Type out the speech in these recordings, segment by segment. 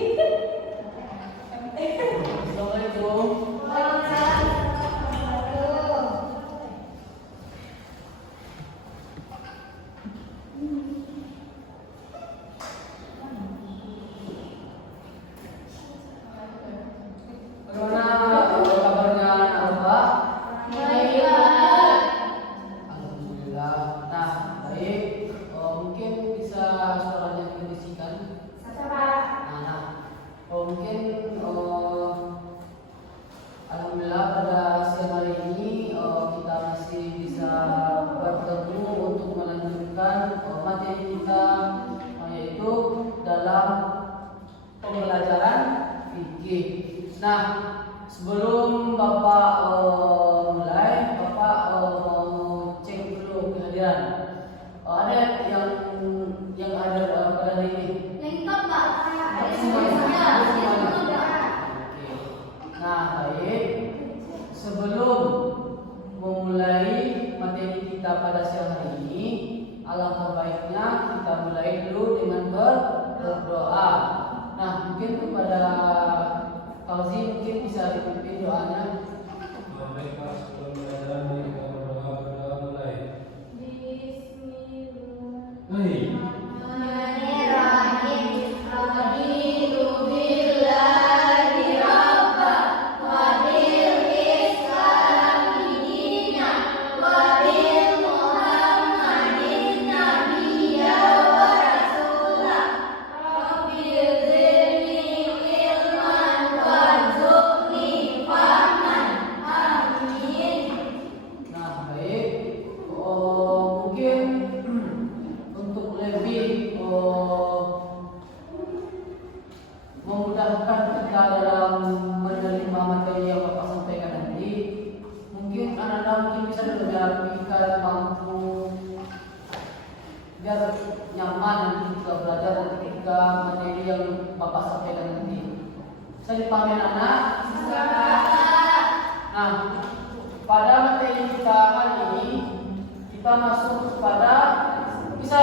Assalamualaikum. Bagaimana kabarnya anak Bapak? Alhamdulillah. Nah, baik. Mungkin bisa suaranya dikondisikan. Mungkin alhamdulillah pada siang hari ini kita masih bisa bertemu untuk melanjutkan materi kita, yaitu dalam pembelajaran fikih. Nah, sebelum Bapak mulai, Bapak mau cek dulu kehadiran. Ada yang ada pada hari ini? Nah, baik. Sebelum memulai materi kita pada siang hari ini, alangkah baiknya kita mulai dulu dengan berdoa. Nah, mungkin kepada Fauzi mungkin bisa dipimpin doanya. Baik, Pak. Sebelum belajar kita berdoa mulai. Bismillah. Memudahkan kita dalam menerima materi yang Bapak sampaikan nanti, mungkin anak-anak mungkin bisa menyampaikan mampu biar nyaman nanti kita belajar ketika materi yang Bapak sampaikan nanti. Bisa dipahami anak-anak? Nah, pada materi kita kali ini kita masuk kepada, bisa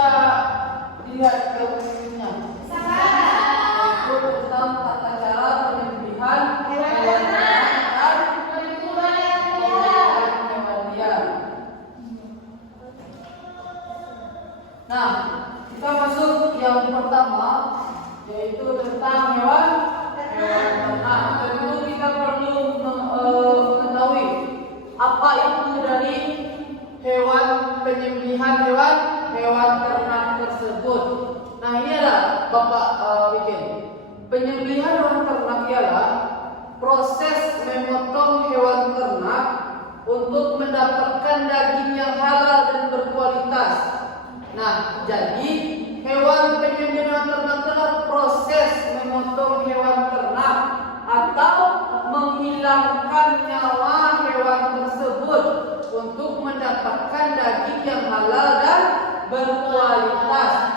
dilihat kemudiannya tentang tata cara penyembelihan hewan dan kematian. Nah, kita masuk yang pertama, yaitu tentang hewan ternak. Tentu kita perlu mengetahui apa itu dari hewan penyembelihan hewan ternak tersebut. Nah, ini adalah Bapak bikin. Penyembelihan hewan ternak ialah proses memotong hewan ternak untuk mendapatkan daging yang halal dan berkualitas. Nah, jadi hewan penyembelihan ternak adalah proses memotong hewan ternak atau menghilangkan nyawa hewan tersebut untuk mendapatkan daging yang halal dan berkualitas.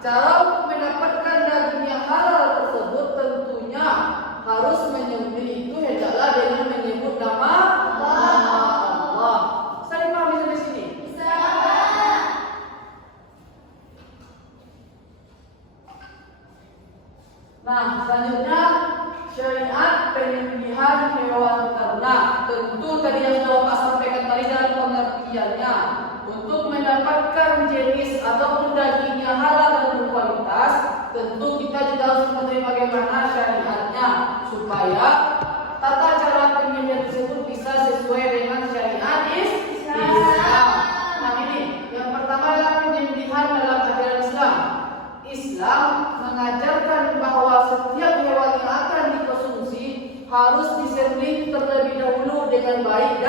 Cara untuk mendapatkan daging yang halal tersebut tentunya harus menyembelih itu adalah dengan menyebut nama Allah. Saya paham sampai sini? Bisa. Nah, selanjutnya syariat penyembelihan hewan ternak. Tentu tadi yang sudah Bapak sampaikan tadi dalam pengertiannya, untuk mendapatkan jenis ataupun daging yang halal dan berkualitas, tentu kita juga harus mengetahui bagaimana syariatnya supaya tata cara penyembelihan tersebut bisa sesuai dengan syariat Islam. Nah, ini yang pertama adalah penyembelihan dalam ajaran Islam. Islam mengajarkan bahwa setiap hewan yang akan dikonsumsi harus disembelih terlebih dahulu dengan baik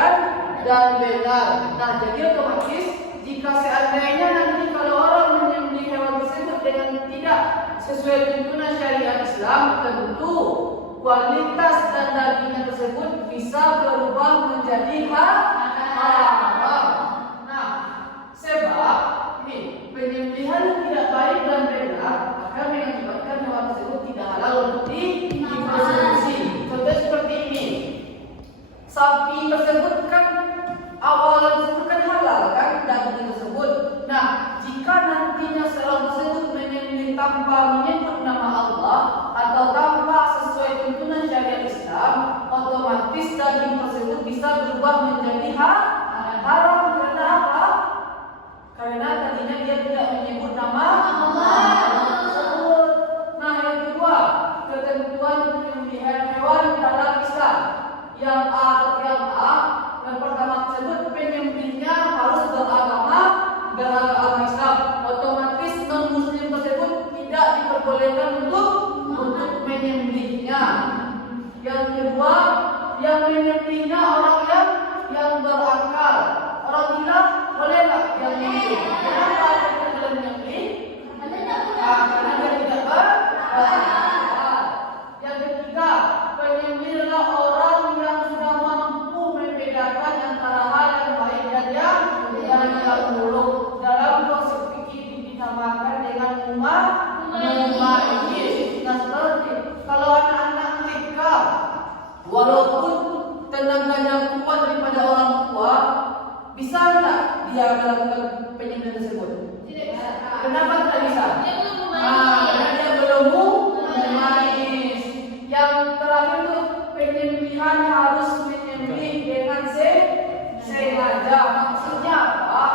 dan benar. Nah, jadi otomatis jika seandainya nanti kalau orang menyembelih hewan tersebut dengan tidak sesuai tuntunan syariat Islam, tentu kualitas dan dagingnya tersebut bisa berubah menjadi haram. Nah, sebab ini penyembelihan yang tidak baik dan benar akan mengakibatkan hewan tersebut tidak halal untuk dikonsumsi. Contoh seperti ini, sapi tersebut kan awalnya tersebut kan halal kan daging tersebut. Nah, jika nantinya seorang tersebut menyembelih tanpa menyebut nama diperbolehkan untuk menyembelihnya. Yang kedua, yang menyembelihnya orang yang berakal. Orang gila boleh nggak yang menyembelih? Kenapa kita boleh menyembelih? Karena dia tidak berakal. Yang ketiga, penyembelihlah orang yang sudah mampu membedakan antara hal yang baik dan yang buruk. Dalam konsep fikih dinamakan dengan mumayyiz. Nah, seperti kalau anak-anak mereka walaupun tenaganya kuat daripada orang tua, bisa enggak dia melakukan penyembelihan tersebut? Tidak. Kenapa tidak bisa? Karena dia belum mumayyiz. Yang terakhir itu penyembelihan harus menyembelih dengan sengaja. Maksudnya apa?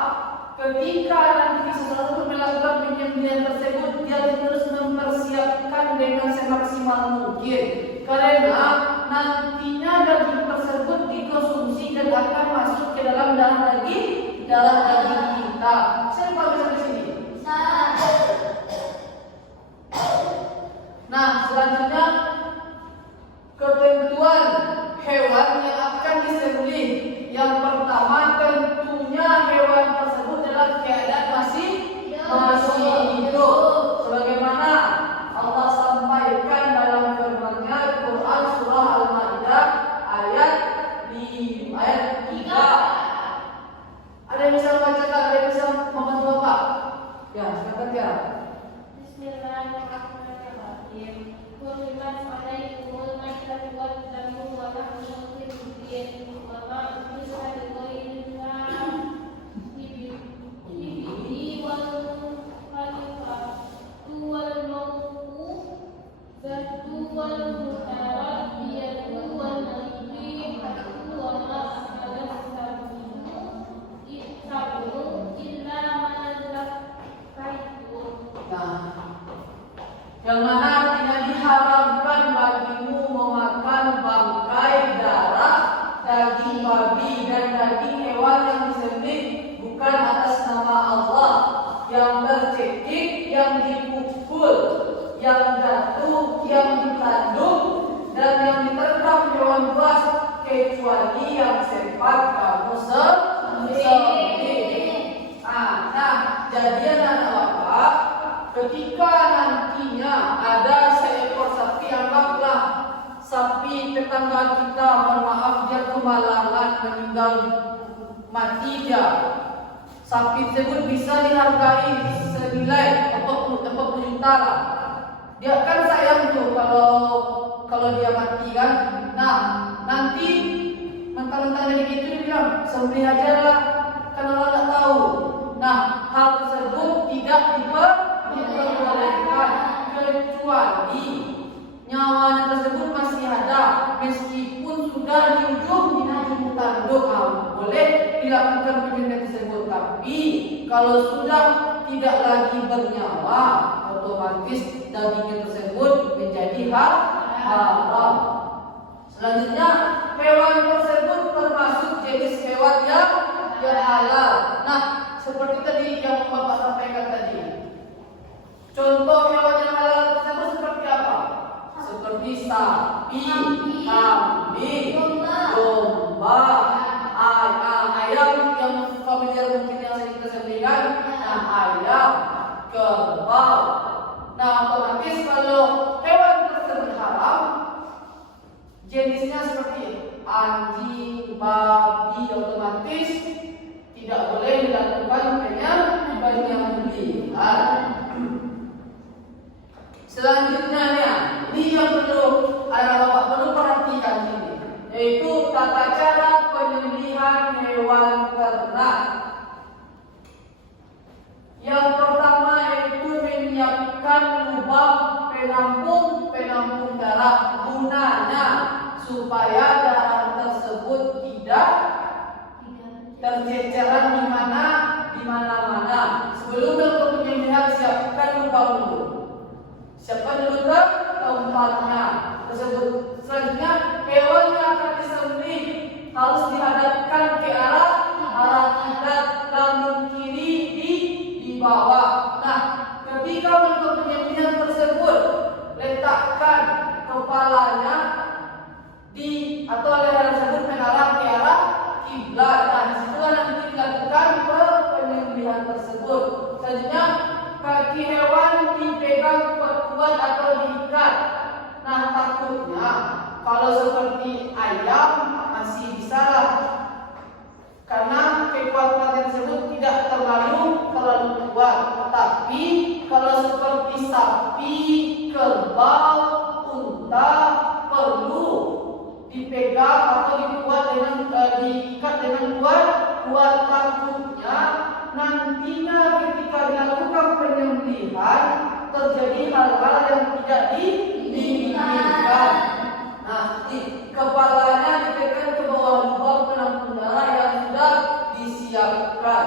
Ketika nanti seseorang melakukan penyembelihan tersebut, dia terus mempersiapkan dengan semaksimal mungkin. Karena nantinya daging tersebut dikonsumsi dan akan masuk ke dalam darah daging kita. Siapa bisa di sini? Nah, selanjutnya ketentuan hewan yang akan disembelih. Yang pertama, tentunya hewan tersebut dalam keadaan masih hidup, sebagaimana Allah sampaikan dalam firman-Nya Quran surah Al-Maidah ayat 3. Ada yang bisa membacakan? Ada yang bisa membantu Bapak? Ya, silakan ya. Bismillahirrahmanirrahim. Qur'an alaikumul maitatu wad damu wa lahmul khinzir wa ma uhilla li ghairillah bihi wal qanifatu wal mawqufatu wal mutaraddiyatu wal nabihatu wa ma akala sabu illa ma zakaitum. Yang mana tidak diharamkan bagimu memakan bangkai, darah, daging babi dan daging hewan yang disembelih bukan atas nama Allah, yang tercekik, yang dipukul, yang jatuh, yang ditanduk, dan yang diterkam hewan buas, kecuali yang sempat kamu sembelih. Nah, jadi anak Bapak, ketika nantinya ada seekor sapi, anggaplah sapi tetangga kita, mohon maaf dia kemalangan, meninggal mati dia. Sapi tersebut bisa dihargai senilai 40 juta lah. Dia kan sayang tuh kalau dia mati kan. Nah, nanti mentang-mentang dari itu dia bilang sembelih aja lah, karena orang tak tahu. Nah, hal tersebut tidak diperbolehkan kecuali nyawanya tersebut masih ada, meskipun sudah di ujung tanduk, boleh dilakukan penyembelihan tersebut. Tapi kalau sudah tidak lagi bernyawa, otomatis dagingnya tersebut menjadi haram. Selanjutnya, hewan tersebut termasuk jenis hewan yang halal. Nah, seperti tadi yang Bapak sampaikan tadi. Contoh hewan yang halal tersebut seperti apa? Seperti sapi, kambing, domba, ayam yang familiar mungkin yang sering kita sembelihkan. Nah, ayam, kerbau. Nah, otomatis kalau hewan tersebut haram, jenisnya seperti anjing, babi, otomatis tidak boleh dilakukan penyembelihan. Selanjutnya ini yang perlu Bapak perlu perhatikan ini, yaitu tata cara penyembelihan hewan ternak. Yang pertama yaitu menyiapkan lubang penampung darah, gunanya supaya darah tersebut tidak terceceran di mana-mana. Sebelum melakukan penyembelihan, siapkan lubang dulu. Siapkan dulu ke tempatnya tersebut. Selanjutnya, hewan yang akan disembelih harus dihadapkan ke arah kiblat, lambung kiri di bawah. Nah, ketika melakukan penyembelihan tersebut, Tapi kalau seperti sapi, kerbau, unta perlu dipegang atau diikat dengan kuat takutnya nantinya ketika dilakukan penyembelihan terjadi hal-hal yang tidak diinginkan. Nah, kepalanya ditekan ke bawah lubang penampung darah yang sudah disiapkan.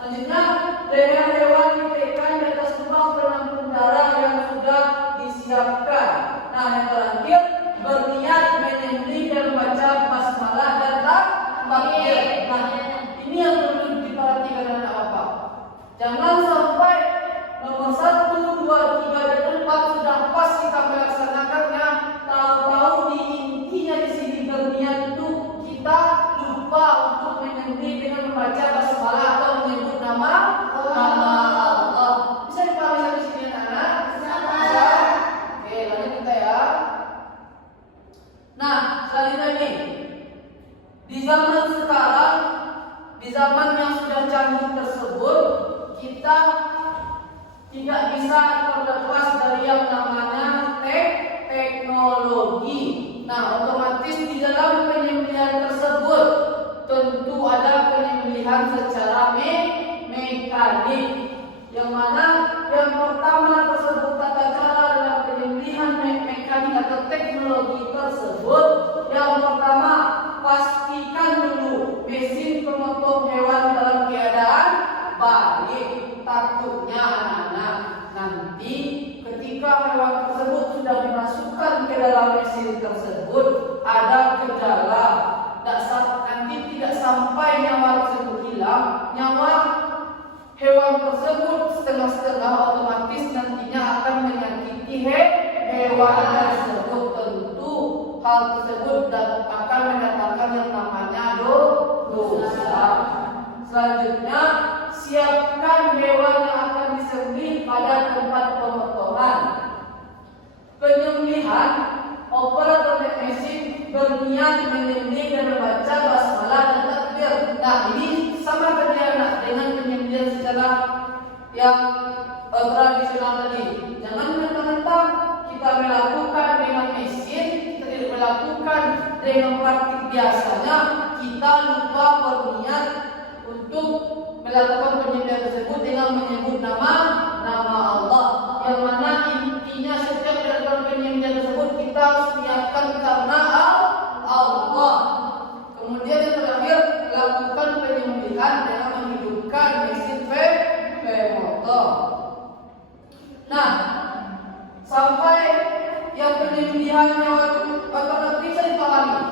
Selanjutnya, leher hewan ditekan di atas lubang penampung darah yang sudah disiapkan. Nah, yang terakhir, berniat menyembelih dan membaca basmalah dan takbir. Nah, ini yang perlu diperhatikan anak bapak. Jangan sampai nomor 1, 2, 3, dan 4 sudah pas kita melaksanakannya. Tahu-tahu di intinya di sini berniat itu kita lupa untuk menyembelih dengan membaca basmalah atau menyebut nama Allah. Bisa dipahami sampai sini anak-anak? Bisa. Oke, lanjut kita ya. Nah, selanjutnya nih, di zaman sekarang, di zaman yang sudah canggih tersebut, kita tidak bisa terlepas dari yang namanya teknologi. Nah, otomatis di dalam penyembelihan tersebut tentu ada penyembelihan secara mekanik. Yang mana yang pertama tersebut tata cara dalam penyembelihan mekanik atau teknologi tersebut. Yang pertama, pastikan dulu mesin pemotong hewan dalam keadaan baik. Takutnya anak-anak nanti ketika hewan tersebut sudah dimasukkan ke dalam mesin tersebut ada kendala. Nanti tidak sampai nyawa tersebut hilang, nyawa hewan tersebut setengah-setengah otomatis nantinya akan menyakiti hewan tersebut. Tentu hal tersebut akan mendatangkan yang namanya dosa. Selanjutnya, siapkan hewan yang akan disembelih pada tempat pemotongan. Penyembelihan, operator mesin berniat menyembelih dan membaca basmalah dan takbir. Nah, ini sama kerjanya dengan penyembelihan secara yang tradisional tadi. Jangan mentang-mentang kita melakukan dengan mesin, kita tidak melakukan dengan praktik biasanya, kita lupa berniat untuk melakukan penyembelihan tersebut dengan menyebut nama Allah. Yang mana intinya setiap dalam penyembelihan tersebut kita niatkan karena Allah. Kemudian yang terakhir, lakukan penyembelihan dengan menghidupkan mesin pemotong. Nah, sampai yang penyembelihan hewan apakah bisa dipahami?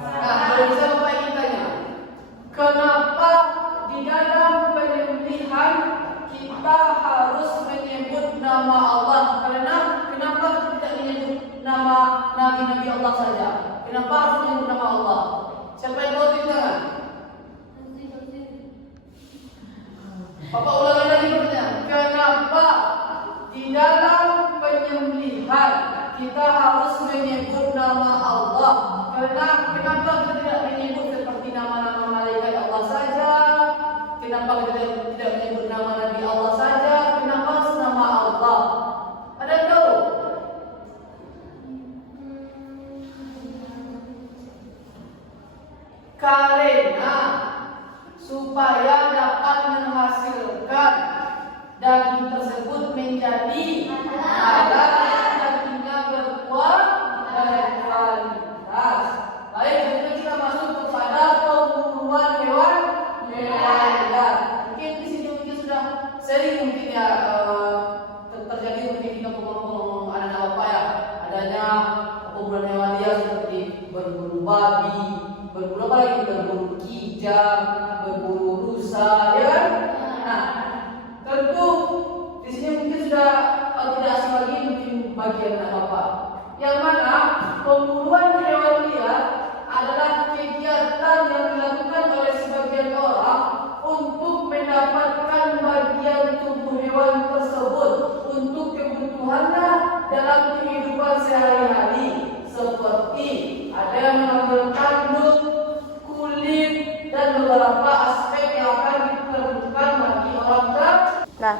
Nah, kalau bisa bapak tanya, kenapa di dalam penyembelihan kita harus menyebut nama Allah? Kenapa tidak menyebut nama Nabi Allah saja? Kenapa harus menyebut nama Allah? Siapa yang tahu tindakan? Bapak ulangan lagi pertanyaan. Kenapa di dalam penyembelihan kita harus menyebut nama Allah? Kenapa kita tidak menyebut seperti nama-nama malaikat Allah saja? Kenapa kita tidak menyebut nama Nabi Allah saja? Kenapa harus nama Allah? Ada yang tahu? Karena supaya dapat menghasilkan daging tersebut menjadi halal dan dagingnya berkualitas. Baik, jadi kita masuk kepada pembunuhan hewan liar. Mungkin di sini mungkin sudah sering mungkin ya terjadi mungkin kita ngomong anak-anak bapak ya, adanya pembunuhan hewan liar seperti berburu babi, berburu apa lagi? Berburu kijang, berburu rusa, ya kan? Nah, tentu di sini mungkin sudah tidak asing lagi mungkin bagian anak bapak. Yang mana pembunuhan hewan liar adalah kegiatan yang dilakukan oleh sebagian orang untuk mendapatkan bagian tubuh hewan tersebut untuk kebutuhannya dalam kehidupan sehari-hari, seperti ada yang mengambil kandung, kulit, dan beberapa aspek yang akan diperlukan bagi orang tersebut. Nah,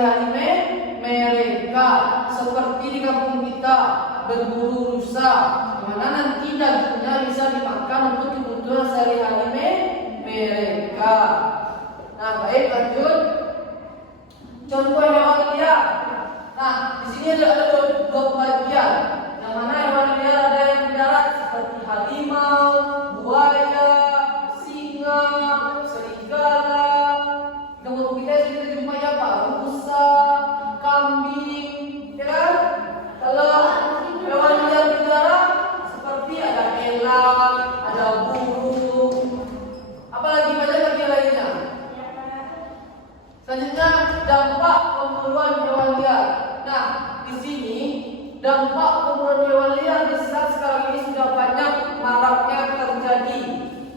sehari-hari mereka. Seperti di kampung kita berburu rusa, dimana nanti dagingnya bisa dimakan untuk kebutuhan sehari-hari mereka. Nah, baik, lanjut. Contoh hewan liar. Nah, di sini ada dua bagian. Yang mana hewan liar ada yang di darat seperti harimau, buaya, singa, serigala. Kalau kita jumpai apa? Rusa, kambing, ya kan? Kalau hewan liar di darat seperti ada elang, ada burung, apalagi banyak lagi lainnya. Selanjutnya dampak pemburuan hewan liar. Nah, di sini dampak pemburuan hewan liar di saat sekarang ini sudah banyak maraknya terjadi.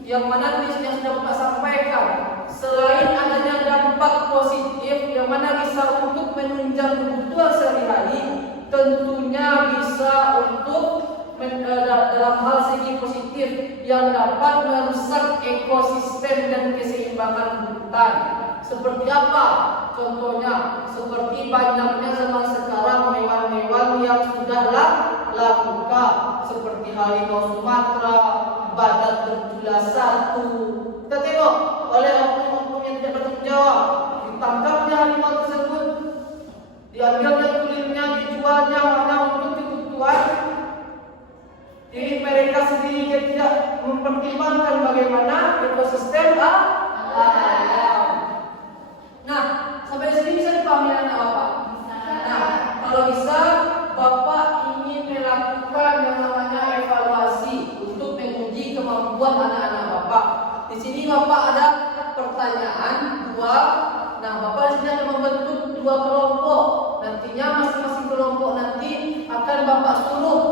Yang mana yang sudah Bapak sampaikan, selain adanya dampak positif yang mana bisa untuk menunjang kebutuhan sehari-hari, tentunya bisa untuk dalam hal segi positif yang dapat merusak ekosistem dan keseimbangan hutan. Seperti apa? Contohnya, seperti banyaknya zaman sekarang hewan-hewan yang sudah langka, seperti harimau Sumatera, badak berjula 1. Kita tengok oleh oknum-oknum yang tidak bertanggung jawab, ditangkapnya harimau tersebut, diambilnya kulitnya, dijualnya hanya untuk kebutuhan diri mereka sendiri, yang tidak mempertimbangkan bagaimana ekosistem alam. Nah, sampai di sini bisa dipahami anak Bapak? Nah, kalau bisa Bapak ingin melakukan yang namanya evaluasi untuk menguji kemampuan anak-anak Bapak. Di sini Bapak ada pertanyaan 2. Nah, Bapak di sini akan membentuk 2 kelompok. Nantinya masing-masing kelompok nanti akan Bapak suruh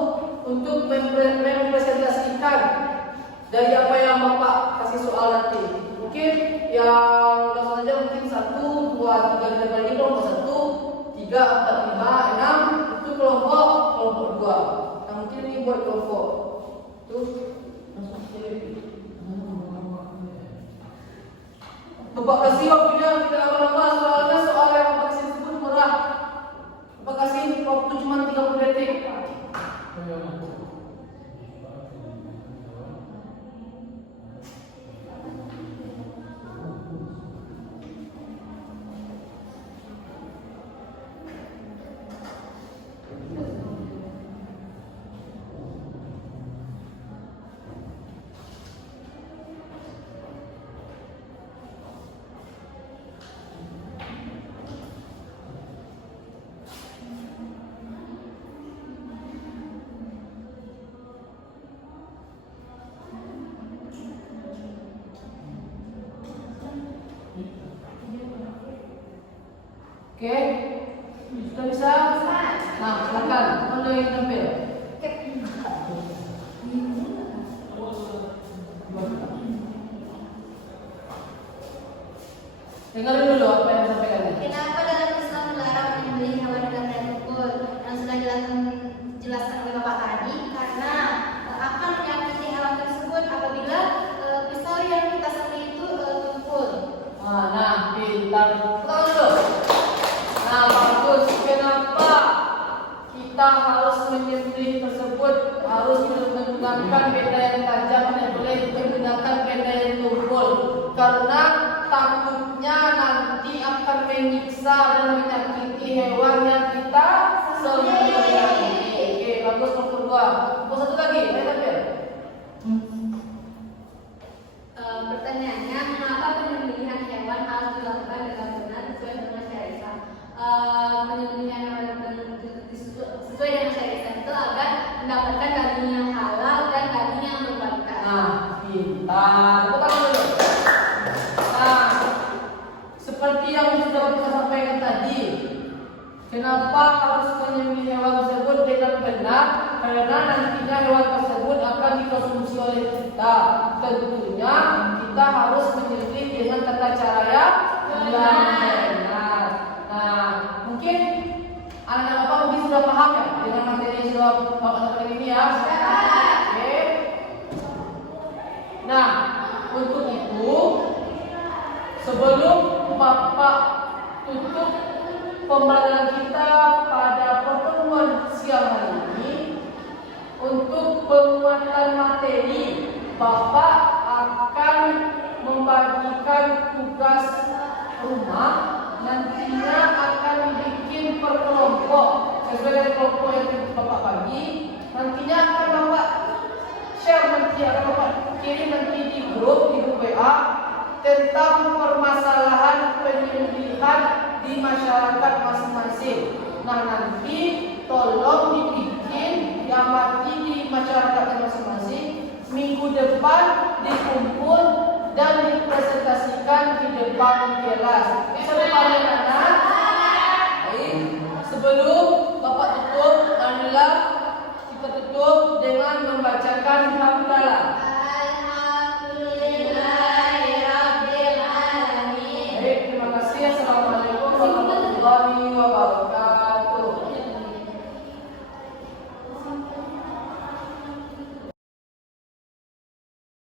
untuk mempresentasikan dari apa yang Bapak kasih soal nanti. Mungkin yang langsung saja mungkin 1, 2, 3 lagi kelompok 1, 3, 4, 5, 6 itu kelompok 2. Nah, mungkin ini buat kelompok itu langsung saja. Bapak kasih waktunya tidak lama, soalnya soal yang Bapak kasih tersebut murah. Bapak kasih waktu cuma 30 detik. Oke, sudah bisa? Nah, silakan. Mana yang tampil? Dengarin dulu apa yang disampaikan. Kenapa dalam Islam melarang menyembelih hewan dengan daya tumpul? Yang sudah dijelaskan oleh Bapak tadi, karena akan menyakiti hewan tersebut apabila pisau yang kita sembelih itu tumpul. Nah, pintar. Nah, bagus. Kenapa kita harus menyembelih tersebut? Harus menggunakan benda yang tajam, tidak boleh menggunakan benda yang tumpul. Karena takutnya nanti akan menyiksa dan menyakiti hewan yang kita sembelih. Oke, bagus nomor 2. Nomor 1 lagi, saya tampil. Pertanyaannya, mengapa penyembelihan hewan harus dilakukan dengan benar sesuai dengan syariat? Penyembelihan hewan sesuai dengan syariat itu agar mendapatkan daging yang halal dan daging yang berbarokah. Nah, pintar. Tepuk dulu. Nah, seperti yang sudah kita sampaikan tadi, kenapa harus menyembelih hewan tersebut dengan benar? Karena nantinya hewan tersebut akan dikonsumsi oleh kita. Tentunya kita harus menyembelih dengan tata cara yang benar. Nah, mungkin anak-anak Bapak mungkin sudah paham ya dengan materi yang sudah Bapak sampaikan ini ya. Oke. Nah, untuk itu sebelum Bapak tutup pembelajaran kita pada pertemuan siang hari ini. Untuk penguatan materi, Bapak akan membagikan tugas rumah. Nantinya akan dibikin per kelompok sesuai dengan kelompok yang Bapak bagi. Nantinya akan Bapak share, nanti akan Bapak kirim nanti di grup WA tentang permasalahan pemilihan di masyarakat masing-masing. Nah, nanti tolong dibikin diamati di masyarakat masing-masing. Minggu depan dikumpul dan dipresentasikan di depan kelas. Sampai pada anak. Baik. Sebelum